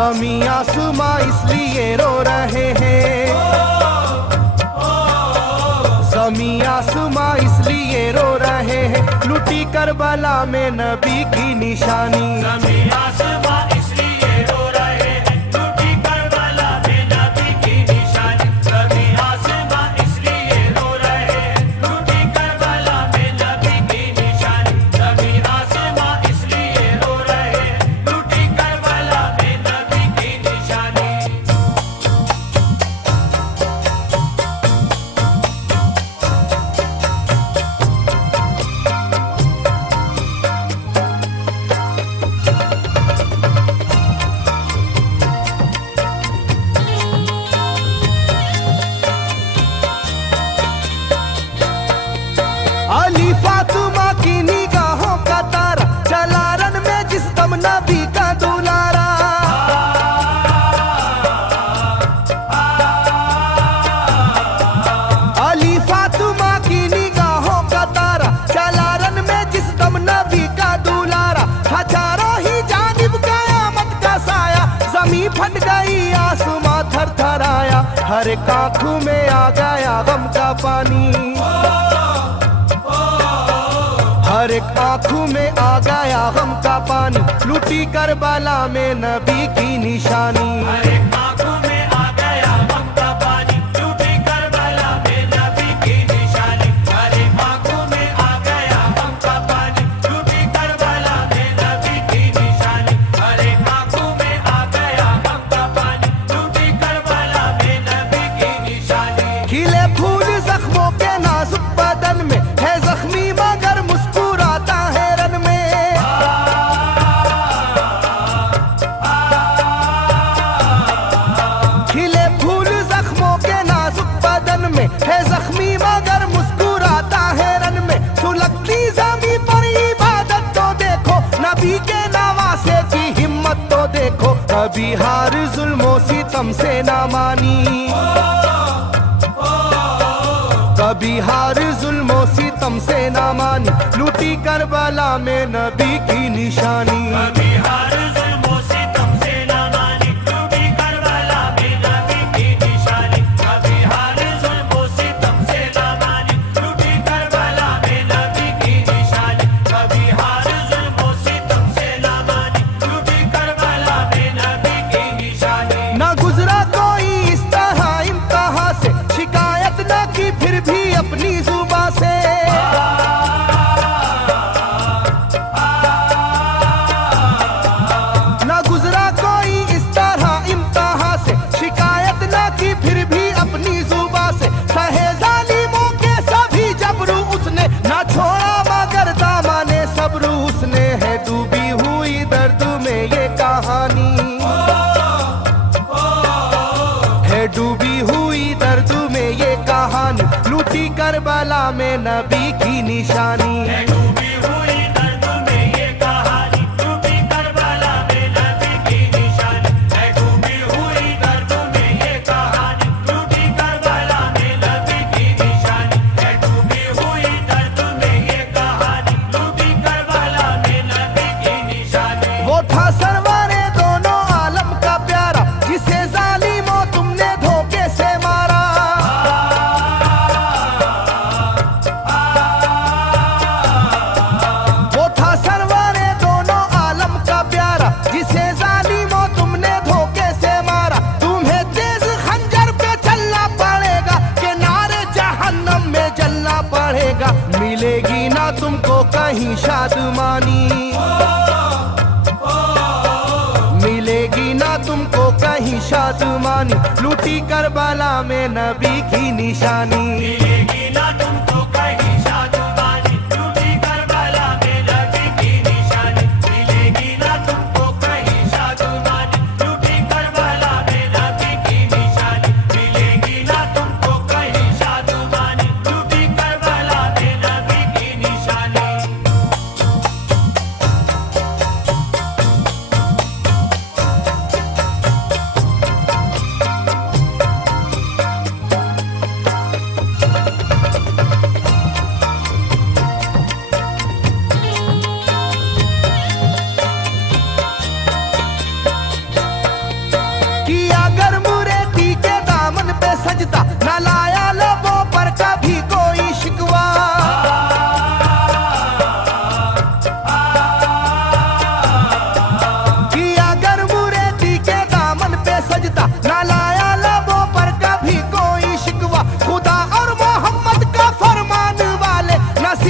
ज़मीं आसमां इसलिए रो रहे हैं, ज़मीं आसमां इसलिए रो रहे हैं, लुटी करबला में नबी की निशानी। ज़मीं आसमां इसलिए रो रहे हैं, लुटी करबला में नबी की निशानी। ज़मीं आसमां इसलिए रो रहे हैं, लुटी करबला में नबी की निशानी। ज़मीं आसमां इसलिए रो रहे हैं, लुटी करबला में नबी की निशानी। अली फातिमा की निगाहों का तारा, चला रन में जिस दम नबी का दुलारा। अली फातिमा की निगाहों का तारा, चला रन में जिस दम नबी का दुलारा। था चारों ही जानिब कयामत का साया, जमीन फट गई आसमां थर थर आया। हर एक आंखों में आ गया गम का पानी, हर एक आंखों में आ गया गम का पानी, लुटी करबला में नबी की निशानी। हर एक आंखों में आ गया गम का पानी, लुटी करबला में नबी की निशानी। हर एक आंखों में आ गया गम का पानी, लुटी करबला में नबी की निशानी। हर एक आंखों में आ गया गम का पानी, लुटी करबला में नबी की निशानी। खिले फूल जख्मों के नाजुक बदन में है जख्मी मगर मुस्कुराता है रन में। खिले फूल जख्मों के नाजुक बदन में है जख्मी मगर मुस्कुराता है रन में। सुलगती ज़मीं पर इबादत तो देखो, नबी के नवासे की हिम्मत तो देखो। कभी हार जुल्मों सितम से ना मानी, कभी हार जुल्मों सितम से ना मानी, लुटी करबला में नबी की निशानी। कभी हार जुल्मों सितम से ना मानी, लुटी करबला में नबी की निशानी। कभी हार जुल्मों सितम से ना मानी, लुटी करबला में नबी की निशानी। कभी हार जुल्मों सितम से ना मानी, लुटी करबला में नबी की निशानी। ना गुजरा कोई इस तरह इम्तिहा से, शिकायत न की फिर भी अपनी जुबां से। ना गुजरा कोई इस तरह इम्तिहा से, शिकायत न की फिर भी अपनी जुबां से। सहे जालिमों के सभी जबरू उसने, ना छोड़ा मगर दामने सब्र उसने। है डूबी हुई दर्द में ये कहानी, है डूबी हुई दर्द में ये कहानी, लूटी करबला में नबी की निशानी। है डूबी हुई दर्द में ये कहानी, लुटी करबला में नबी की निशानी। है डूबी हुई दर्द में ये कहानी, लुटी करबला में नबी की निशानी। है डूबी हुई दर्द में ये कहानी, लुटी करबला में नबी की निशानी। वो था सरवारे दोनों आलम का प्यारा, जिसे जालिमों तुमने धोखे से मारा। वो था सरवारे दोनों आलम का प्यारा, जिसे जालिमों तुमने धोखे से मारा। तुम्हें तेज खंजर पे चलना पड़ेगा, कि नारे जहन्नम में जलना पड़ेगा। मिलेगी ना तुमको कहीं शादमानी, मिलेगी ना तुमको कहीं शादमानी, लूटी करबला में नबी की निशानी। मिलेगी ना तुमको कहीं शादमानी, लुटी करबला में नबी की निशानी। मिलेगी ना तुमको कहीं शादमानी, लुटी करबला में नबी की निशानी। मिलेगी ना तुमको कहीं शादमानी, लुटी करबला में नबी की निशानी।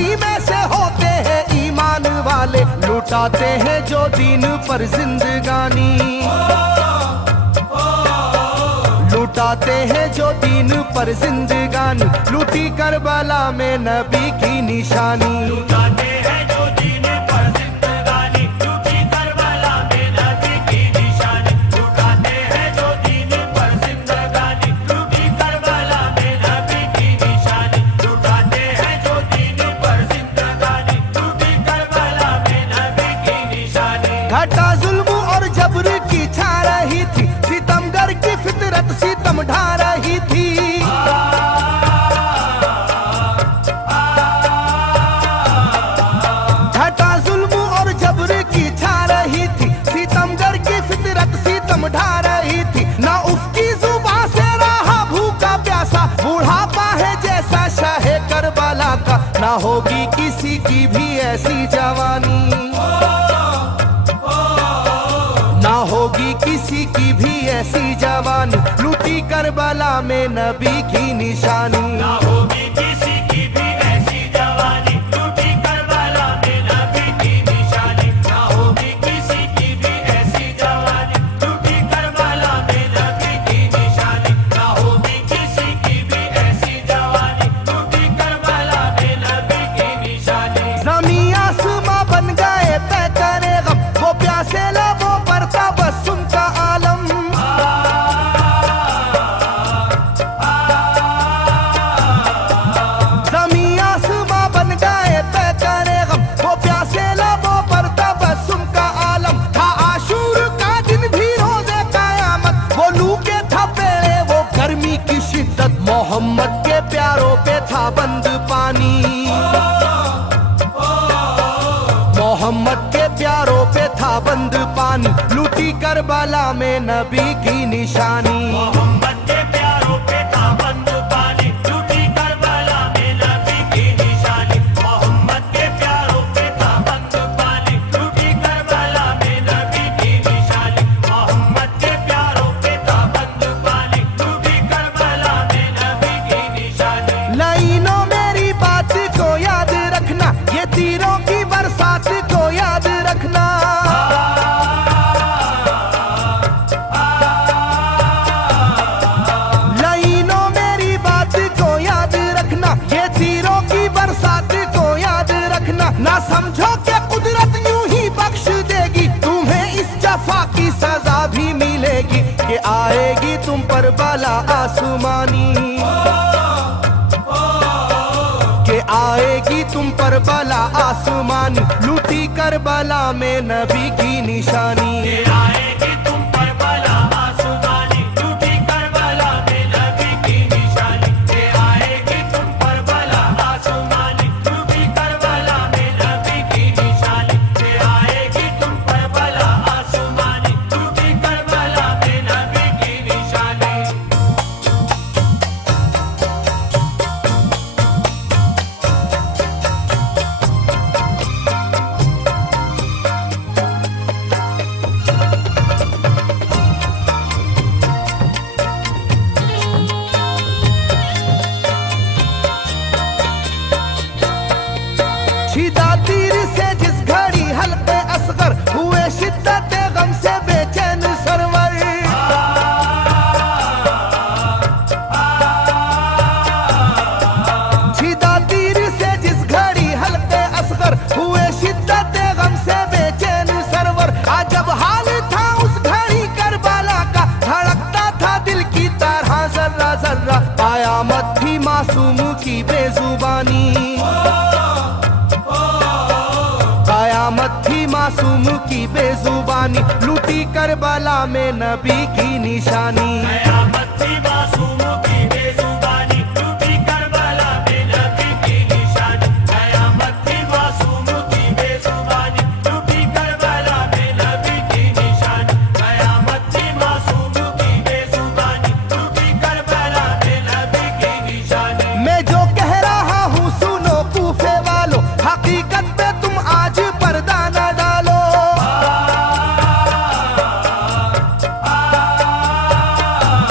उसी में से होते हैं ईमान वाले, लुटाते हैं जो दीन पर जिंदगानी, लुटाते हैं जो दीन पर जिंदगानी, लूटी करबला में नबी की निशानी। लुटाते हैं जो दीन पर जिंदगानी, लूटी करबला में नबी की निशानी। लुटाते हैं जो दीन पर जिंदगानी, लूटी करबला में नबी की निशानी। लुटाते हैं जो दीन पर जिंदगानी, लूटी करबला में नबी की निशानी। घटा जुल्म और जबर की छा रही थी, सितमगर की फितरत सितम ढा रही थी। घटा जुल्म और जबर की छा रही थी, सितमगर की फितरत सितम ढा रही थी। ना उसकी जुबान से रहा भूखा प्यासा, बुढ़ापा है जैसा शाहे करबला का, ना होगी किसी की भी ऐसी जवानी, ना होगी किसी की भी ऐसी जवानी, लूटी करबला में नबी की निशानी। ना होगी किसी की भी ऐसी जवानी, लूटी करबला में नबी की निशानी। ना होगी किसी की भी ऐसी जवानी, लूटी करबला में नबी की निशानी। ना होगी किसी की भी ऐसी जवानी, लूटी करबला में नबी की निशानी। ज़मीं आसमां बन गए तय करे गम, वो प्यासे लबों पर तबस्सुम का आलम। ज़मीं आसमां बन गए तय करे गम, वो प्यासे लबों पर तबस्सुम का आलम। था आशूर का दिन भी रोज़े क़यामत, वो लू के थपेड़े वो गर्मी की शिद्दत, मोहम्मद के प्यारों पे था बंद पानी, मोहम्मद के प्यारों पे था बंद पानी, लूटी करबला में नबी की निशानी। मोहम्मद के प्यारों पे था बंद पानी, लूटी करबला में नबी की निशानी। मोहम्मद के प्यारों पे था बंद पानी, लूटी करबला में नबी की निशानी। मोहम्मद के प्यारों पे था बंद पानी, लूटी करबला में नबी की निशानी। लाइनों मेरी बात को याद रखना, ये तीरों की बरसात को याद रखना। लाइनों मेरी बात को याद रखना, ये तीरों की बरसात को याद रखना। ना समझो कि कुदरत यूं ही बख्श देगी, तुम्हें इस जफा की सजा भी मिलेगी, कि आएगी तुम पर बला आसमानी, के आएगी तुम पर बला आसमानी, लूटी करबला में नबी की निशानी। ये आएगी तुम पर बला आसमानी, लूटी करबला में नबी की निशानी। ये आएगी तुम पर बला आसमानी, लूटी करबला में नबी की निशानी। ये आएगी तुम पर बला आसमानी, लूटी करबला में नबी की निशानी। छिदा तीर से जिस घड़ी हल्के असगर हुए, शिद्दत गम से बेचैन सरवर। छिदा तीर से जिस घड़ी हल्के असगर हुए, शिद्दत गम से बेचैन सरवर। अजब हाल था उस घड़ी करबला का, धड़कता था दिल की तरह जर्रा जर्रा। कयामत थी मासूम की बेजुबानी, कयामत थी मासूम की बेजुबानी, लूटी करबला में नबी की निशानी। कयामत थी मासूम की बेजुबानी, लूटी करबला में नबी की निशानी। कयामत थी मासूम की बेजुबानी, लूटी करबला में नबी की निशानी। कयामत थी मासूम की बेजुबानी, लूटी करबला में नबी की निशानी। मैं जो कह रहा हूँ सुनो कूफे वालों, हकीकत पे तुम आज पर्दा न डालो।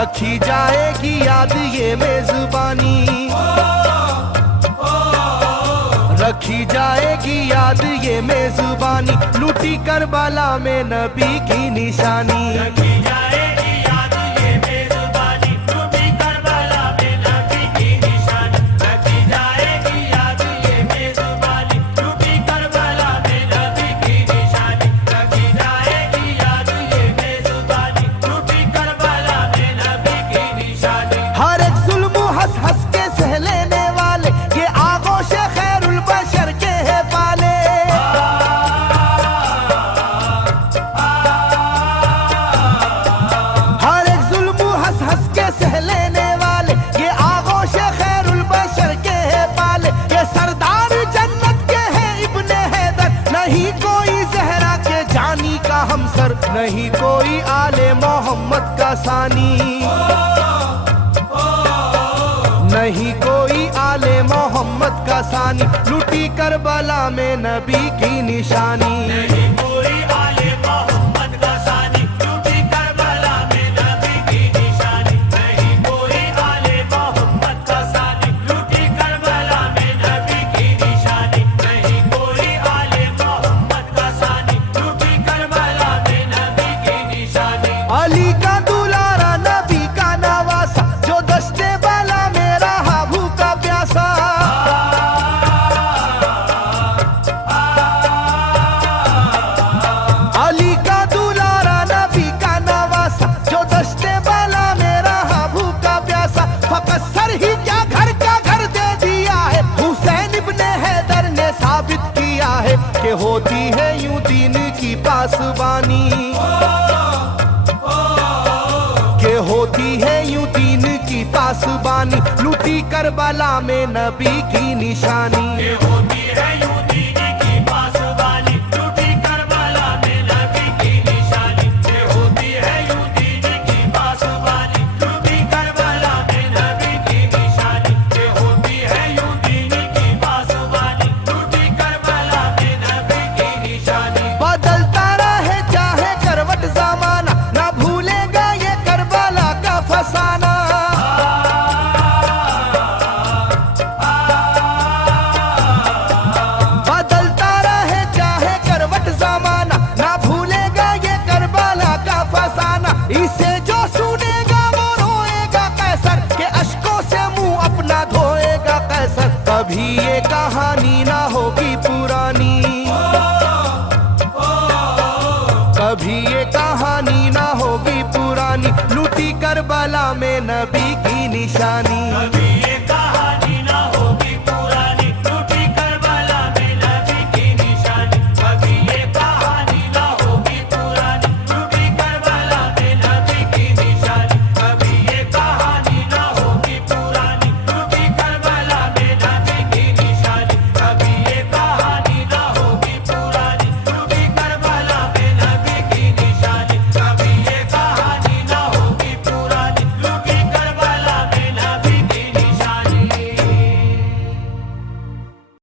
रखी जाएगी याद ये मेजबानी, रखी जाएगी याद ये मेजबानी, लूटी करबला में नबी की निशानी। रखी जाएगी याद ये मेजबानी, लूटी करबला में नबी की निशानी। रखी जाएगी याद ये मेजबानी, लूटी करबला में नबी की निशानी। रखी जाएगी याद ये मेजबानी, लूटी करबला में नबी की निशानी। हर एक जुल्म हंस हंस के सह लेने वाले, ये आगोश खैरुल बशर के है पाले। हर एक जुल्म हंस हंस के सह लेने वाले, ये आगोश खैरुल बशर के है पाले। ये सरदार जन्नत के है इब्ने हैदर, नहीं कोई जहरा के जानी का हमसर, नहीं कोई आले मोहम्मद का सानी, नहीं कोई आले मोहम्मद का सानी, लूटी करबला में नबी की निशानी। नहीं कोई आले मोहम्मद का सानी, लूटी करबला में नबी की निशानी। नहीं कोई आले मोहम्मद का सानी, लूटी करबला में नबी की निशानी। नहीं कोई आले मोहम्मद का सानी, लूटी करबला में नबी की निशानी। अली का दुलारा नबी का नवासा, जो दस्ते बाला में रहा भूखा प्यासा। अली का दुलारा नबी का नवासा, जो दस्ते बाला में रहा भूखा प्यासा। फकत सर ही क्या घर का घर दे दिया है, हुसैन इब्ने हैदर ने साबित किया है कि होती है यूं दीन की पासबानी, के होती है यूं दीन की पासबानी, लूटी करबला में नबी की निशानी। ये होती है यूं दीन की पासबानी, लूटी करबला में नबी की निशानी। ये होती है यूं दीन की पासबानी, लूटी करबला में नबी की निशानी। ये होती है यूं दीन की पासबानी, लूटी करबला में नबी की निशानी। बदलता रहे चाहे करवट जमाना, ना भूलेगा ये करबला का फसाना। बदलता रहे चाहे करवट जमाना, ना भूलेगा ये करबला का फसाना। इसे जो सुनेगा वो रोएगा कैसर, के अश्कों से मुंह अपना धोएगा कैसर। कभी ये कहानी ना होगी पुरानी, कभी ये कहानी ना होगी पुरानी, लूटी करबला में नबी की निशानी।